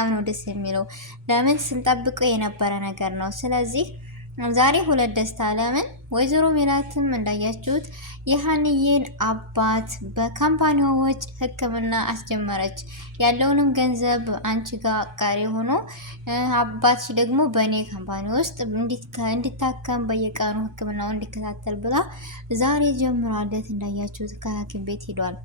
በጣም ነው ደስ የሚለው። ለምን ስንጠብቀው የነበረ ነገር ነው። ስለዚህ ዛሬ ሁለት ደስታ። ለምን ወይዘሮ ሜላትም እንዳያችሁት የሀንዬን አባት በካምፓኒው ወጪ ሕክምና አስጀመረች። ያለውንም ገንዘብ አንቺ ጋር ቀሪ ሆኖ አባትሽ ደግሞ በእኔ ካምፓኒ ውስጥ እንዲታከም በየቀኑ ሕክምናውን እንዲከታተል ብላ ዛሬ ጀምራለት። እንዳያችሁት ከሐኪም ቤት ሄዷል።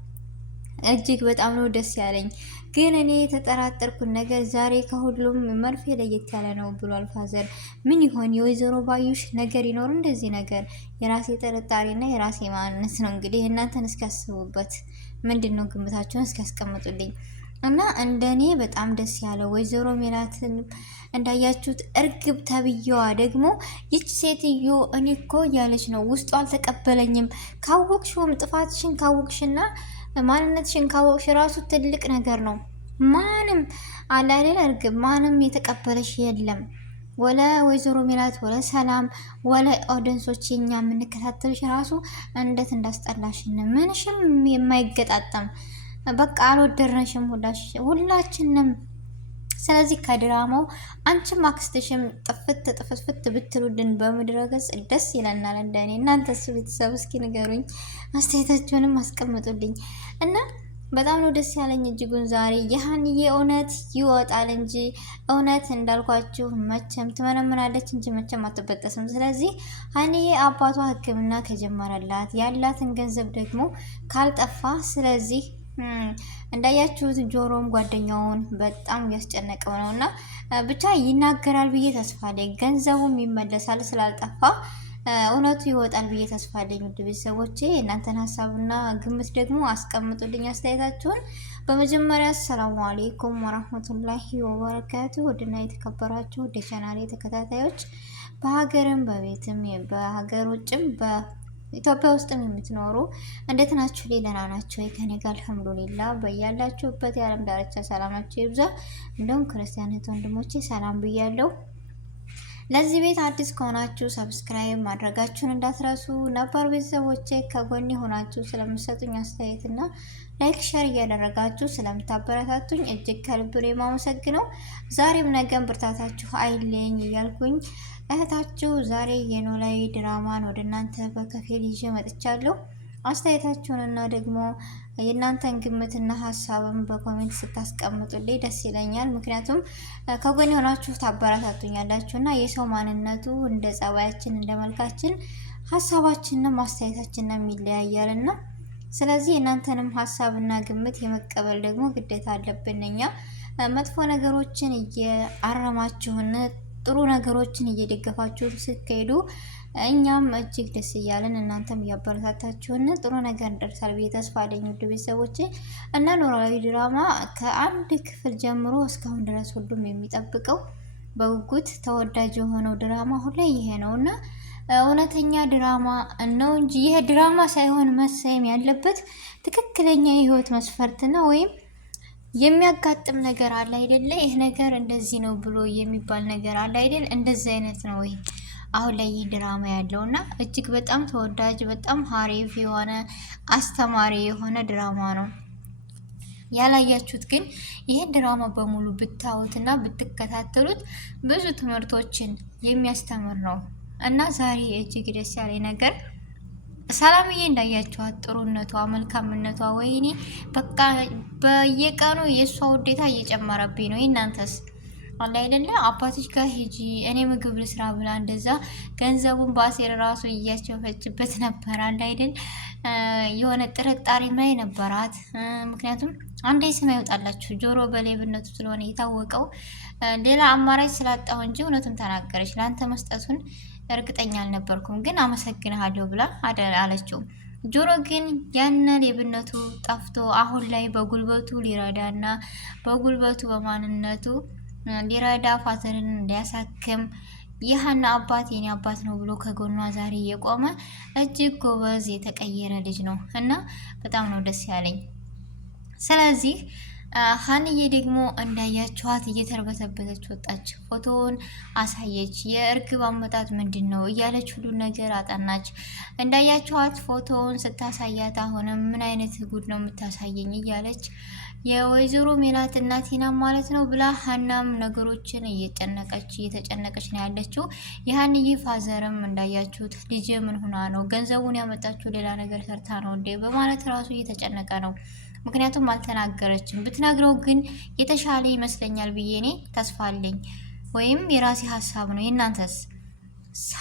እጅግ በጣም ነው ደስ ያለኝ። ግን እኔ የተጠራጠርኩት ነገር ዛሬ ከሁሉም መርፌ ለየት ያለ ነው ብሏል ፋዘር። ምን ይሆን የወይዘሮ ባዩሽ ነገር ይኖር እንደዚህ ነገር? የራሴ ጥርጣሬና የራሴ ማንነት ነው። እንግዲህ እናንተን እስኪያስቡበት ምንድን ነው ግምታችሁን እስኪያስቀምጡልኝ። እና እንደኔ በጣም ደስ ያለው ወይዘሮ ሜላትን እንዳያችሁት እርግብ ተብዬዋ ደግሞ ይች ሴትዮ እኔ እኮ እያለች ነው። ውስጡ አልተቀበለኝም። ካወቅሽውም ጥፋትሽን ካወቅሽና ማንነትሽን ካወቅሽ ራሱ ትልቅ ነገር ነው። ማንም አላሌል እርግብ ማንም የተቀበለሽ የለም። ወለ ወይዘሮ ሜላት ወለ ሰላም ወለ ኦዲየንሶች የኛ የምንከታተልሽ ራሱ እንዴት እንዳስጠላሽን ምንሽም የማይገጣጠም በቃ አልወደድነሽም ሁላችንም። ስለዚህ ከድራማው አንቺም አክስትሽም ጥፍት ብትሉልን በምድረ ገጽ ደስ ይለናል። እንደኔ እናንተስ ቤተሰብ እስኪ ንገሩኝ፣ አስተያየታችሁንም አስቀምጡልኝ። እና በጣም ነው ደስ ያለኝ እጅጉን ዛሬ የሀንዬ እውነት ይወጣል እንጂ እውነት እንዳልኳችሁ መቼም ትመነምናለች እንጂ መቼም አትበጠስም። ስለዚህ ሀንዬ አባቷ ሕክምና ከጀመረላት ያላትን ገንዘብ ደግሞ ካልጠፋ ስለዚህ እንዳያችሁት ጆሮም ጓደኛውን በጣም እያስጨነቀው ነው እና ብቻ ይናገራል ብዬ ተስፋ አለኝ። ገንዘቡም ይመለሳል ስላልጠፋ እውነቱ ይወጣል ብዬ ተስፋ አለኝ። ውድ ቤተሰቦቼ እናንተን ሀሳብና ግምት ደግሞ አስቀምጡልኝ አስተያየታችሁን። በመጀመሪያ አሰላሙ አሌይኩም ወራህመቱላሂ ወበረካቱ። ውድና የተከበራችሁ ወደ ቻናሌ ተከታታዮች በሀገርም በቤትም በሀገር ውጭም ኢትዮጵያ ውስጥም የምትኖሩ እንዴት ናችሁ? ደህና ናችሁ? ከኔ ጋር አልሐምዱሊላህ። በያላችሁበት የዓለም ዳርቻ ሰላማችሁ ይብዛ። እንደውም ክርስቲያን ወንድሞቼ ሰላም ብያለሁ። ለዚህ ቤት አዲስ ከሆናችሁ ሰብስክራይብ ማድረጋችሁን እንዳትረሱ። ነባር ቤተሰቦቼ ከጎኔ ሆናችሁ ስለምትሰጡኝ አስተያየትና ላይክ ሼር እያደረጋችሁ ስለምታበረታቱኝ እጅግ ከልብ ነው የማመሰግነው። ዛሬም ነገም ብርታታችሁ አይለኝ እያልኩኝ እህታችሁ ዛሬ የኖላዊ ድራማን ወደ እናንተ በከፊል ይዤ መጥቻለሁ። አስተያየታችሁንና ደግሞ የእናንተን ግምትና ሀሳብም በኮሜንት ስታስቀምጡልኝ ደስ ይለኛል። ምክንያቱም ከጎን የሆናችሁ ታበረታቱኛላችሁ እና የሰው ማንነቱ እንደ ጸባያችን እንደ መልካችን ሀሳባችንንም አስተያየታችንንም ይለያያልና ስለዚህ የእናንተንም ሀሳብና ግምት የመቀበል ደግሞ ግዴታ አለብን። እኛ መጥፎ ነገሮችን እየአረማችሁን ጥሩ ነገሮችን እየደገፋችሁ ስትሄዱ እኛም እጅግ ደስ እያለን እናንተም እያበረታታችሁን ጥሩ ነገር እንደርሳል ብዬ ተስፋ አለኝ። ውድ ቤተሰቦቼ እና ኖላዊ ድራማ ከአንድ ክፍል ጀምሮ እስካሁን ድረስ ሁሉም የሚጠብቀው በጉጉት ተወዳጅ የሆነው ድራማ ሁሌ ይሄ ነውና እውነተኛ ድራማ ነው እንጂ ይሄ ድራማ ሳይሆን መሰየም ያለበት ትክክለኛ የህይወት መስፈርትና ወይም የሚያጋጥም ነገር አለ አይደለ? ይሄ ነገር እንደዚህ ነው ብሎ የሚባል ነገር አለ አይደል? እንደዚህ አይነት ነው ወይ አሁን ላይ ድራማ ያለውና እጅግ በጣም ተወዳጅ በጣም ሀሪፍ የሆነ አስተማሪ የሆነ ድራማ ነው። ያላያችሁት ግን ይሄን ድራማ በሙሉ ብታዩትና ብትከታተሉት ብዙ ትምህርቶችን የሚያስተምር ነው እና ዛሬ እጅግ ደስ ያለ ነገር ሰላምዬ እንዳያችኋት ጥሩነቷ መልካምነቷ ወይኔ በቃ በየቀኑ የእሷ ውዴታ እየጨመረብኝ ነው። እናንተስ አለ አይደለ? አባትሽ ጋር ሂጂ እኔ ምግብ ልስራ ብላ እንደዛ ገንዘቡን ባሴር ራሱ እያስቸፈችበት ነበር አለ አይደል? የሆነ ጥርጣሬ ላይ ነበራት። ምክንያቱም አንዴ ስም ያወጣላችሁ ጆሮ በሌብነቱ ስለሆነ የታወቀው ሌላ አማራጭ ስላጣሁ እንጂ እውነቱን ተናገረች። ለአንተ መስጠቱን እርግጠኛ አልነበርኩም ግን አመሰግንሃለሁ ብላ አለችው። ጆሮ ግን ያነ ሌብነቱ ጠፍቶ አሁን ላይ በጉልበቱ ሊረዳና በጉልበቱ በማንነቱ ሊረዳ ፋዘርን እንዲያሳክም የሀና አባት የኔ አባት ነው ብሎ ከጎኗ ዛሬ የቆመ እጅግ ጎበዝ የተቀየረ ልጅ ነው እና በጣም ነው ደስ ያለኝ። ስለዚህ ሀንዬ ደግሞ እንዳያችኋት እየተርበተበተች ወጣች። ፎቶውን አሳየች። የእርግብ አመጣጥ ምንድን ነው እያለች ሁሉን ነገር አጠናች። እንዳያችኋት ፎቶውን ስታሳያት አሁንም ምን አይነት ጉድ ነው የምታሳየኝ እያለች የወይዘሮ ሜላት እናቲና ማለት ነው ብላ ሀናም ነገሮችን እየተጨነቀች ነው ያለችው። የሀንዬ ፋዘርም እንዳያችሁት ልጅ ምን ሆና ነው ገንዘቡን ያመጣችው ሌላ ነገር ሰርታ ነው እንዴ በማለት ራሱ እየተጨነቀ ነው። ምክንያቱም አልተናገረችም። ብትነግረው ግን የተሻለ ይመስለኛል ብዬ እኔ ተስፋ አለኝ። ወይም የራሴ ሀሳብ ነው። የእናንተስ?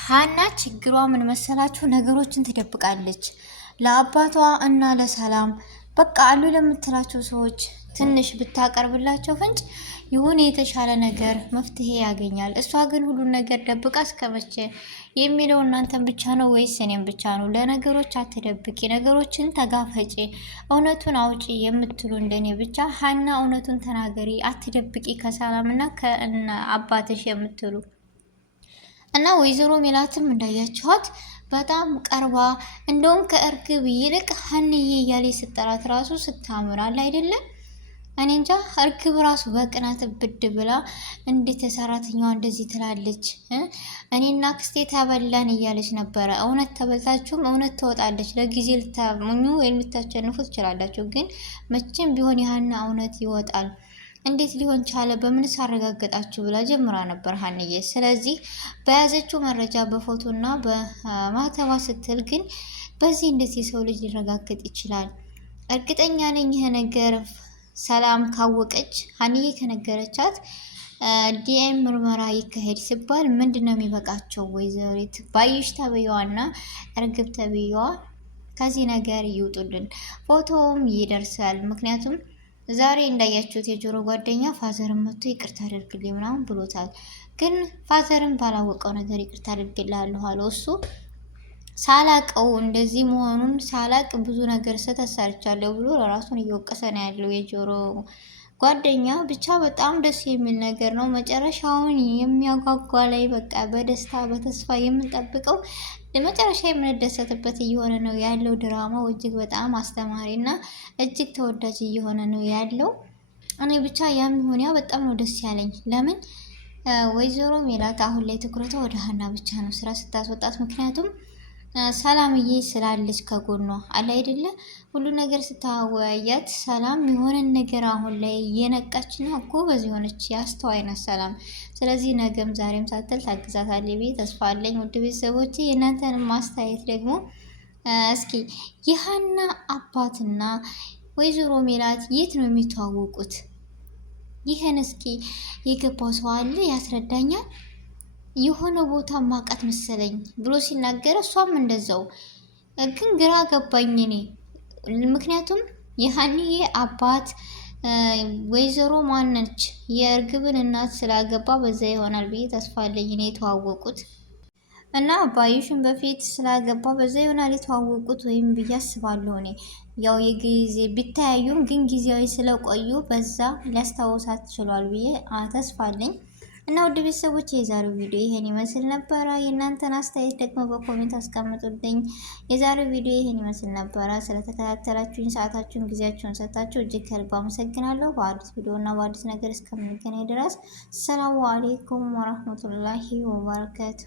ሀና ችግሯ ምን መሰላችሁ? ነገሮችን ትደብቃለች ለአባቷ እና ለሰላም በቃ አሉ ለምትላቸው ሰዎች ትንሽ ብታቀርብላቸው ፍንጭ የሆነ የተሻለ ነገር መፍትሄ ያገኛል። እሷ ግን ሁሉን ነገር ደብቃ እስከመቼ የሚለው እናንተን ብቻ ነው ወይስ እኔም ብቻ ነው? ለነገሮች አትደብቂ፣ ነገሮችን ተጋፈጪ፣ እውነቱን አውጪ የምትሉ እንደኔ ብቻ ሀና እውነቱን ተናገሪ፣ አትደብቂ ከሰላምና ከአባትሽ የምትሉ እና ወይዘሮ ሜላትም እንዳያችኋት በጣም ቀርባ እንደውም ከእርግብ ይልቅ ሀንዬ እያለ ስጠራት ራሱ ስታምራል አይደለም። እኔ እንጃ እርግብ ራሱ በቅናት ብድ ብላ እንዴት ሰራተኛዋ እንደዚህ ትላለች? እኔና ክስቴ ተበላን እያለች ነበረ። እውነት ተበልታችሁም እውነት ትወጣለች። ለጊዜ ልታምኙ ወይም ልታቸንፉ ትችላላችሁ፣ ግን መቼም ቢሆን የሀና እውነት ይወጣል። እንዴት ሊሆን ቻለ? በምንስ አረጋገጣችሁ? ብላ ጀምራ ነበር ሀንዬ። ስለዚህ በያዘችው መረጃ በፎቶና በማተባ ስትል ግን በዚህ እንዴት የሰው ልጅ ሊረጋገጥ ይችላል? እርግጠኛ ነኝ ይሄ ነገር ሰላም ካወቀች ሀንዬ ከነገረቻት ዲኤን ምርመራ ይካሄድ ሲባል ምንድን ነው የሚበቃቸው? ወይዘሪት ባዩሽ ተብዬዋና እርግብ ተብዬዋ ከዚህ ነገር ይውጡልን፣ ፎቶውም ይደርሳል። ምክንያቱም ዛሬ እንዳያችሁት የጆሮ ጓደኛ ፋዘርን መጥቶ ይቅርታ አድርግልኝ ምናምን ብሎታል። ግን ፋዘርን ባላወቀው ነገር ይቅርታ አድርግልሃለሁ አለው። እሱ ሳላቀው እንደዚህ መሆኑን ሳላቅ ብዙ ነገር ስህተት ሰርቻለሁ ብሎ ለራሱን እየወቀሰ ነው ያለው የጆሮ ጓደኛ። ብቻ በጣም ደስ የሚል ነገር ነው። መጨረሻውን የሚያጓጓ ላይ በቃ በደስታ በተስፋ የምንጠብቀው ለመጨረሻ የምንደሰትበት እየሆነ ነው ያለው። ድራማው እጅግ በጣም አስተማሪ እና እጅግ ተወዳጅ እየሆነ ነው ያለው። እኔ ብቻ ያም ሆነ በጣም ነው ደስ ያለኝ። ለምን ወይዘሮ ሜላት አሁን ላይ ትኩረቷ ወደ ሀና ብቻ ነው ስራ ስታስወጣት። ምክንያቱም ሰላምዬ ስላለች ከጎኗ አለ አይደለ? ሁሉ ነገር ስታወያያት ሰላም የሆነን ነገር አሁን ላይ እየነቃችና ጎበዝ የሆነች ያስተዋይ ናት ሰላም። ስለዚህ ነገም ዛሬም ሳትል ታግዛታለች ብዬ ተስፋ አለኝ። ውድ ቤተሰቦቼ የእናንተንም ማስተያየት ደግሞ እስኪ የሀና አባትና ወይዘሮ ሜላት የት ነው የሚተዋወቁት? ይህን እስኪ የገባው ሰው አለ ያስረዳኛል። የሆነ ቦታ ማቃት መሰለኝ ብሎ ሲናገር እሷም እንደዛው። ግን ግራ ገባኝ እኔ። ምክንያቱም የሀኒዬ አባት ወይዘሮ ማነች የእርግብን እናት ስላገባ በዛ ይሆናል ብዬ ተስፋ አለኝ እኔ የተዋወቁት። እና ባዩሽን በፊት ስላገባ በዛ ይሆናል የተዋወቁት ወይም ብዬ አስባለሁ እኔ። ያው የጊዜ ቢተያዩም ግን ጊዜያዊ ስለቆዩ በዛ ሊያስታውሳት ችሏል ብዬ ተስፋ አለኝ። እና ውድ ቤተሰቦች የዛሬው ቪዲዮ ይሄን ይመስል ነበረ። የእናንተን አስተያየት ደግሞ በኮሜንት አስቀምጡልኝ። የዛሬው ቪዲዮ ይሄን ይመስል ነበረ። ስለተከታተላችሁኝ ሰዓታችሁን ጊዜያችሁን ሰጣችሁ እጅግ ከልብ አመሰግናለሁ። በአዲስ ቪዲዮ እና በአዲስ ነገር እስከምንገናኝ ድረስ ሰላሙ አሌይኩም ወራህመቱላሂ ወበረካቱ።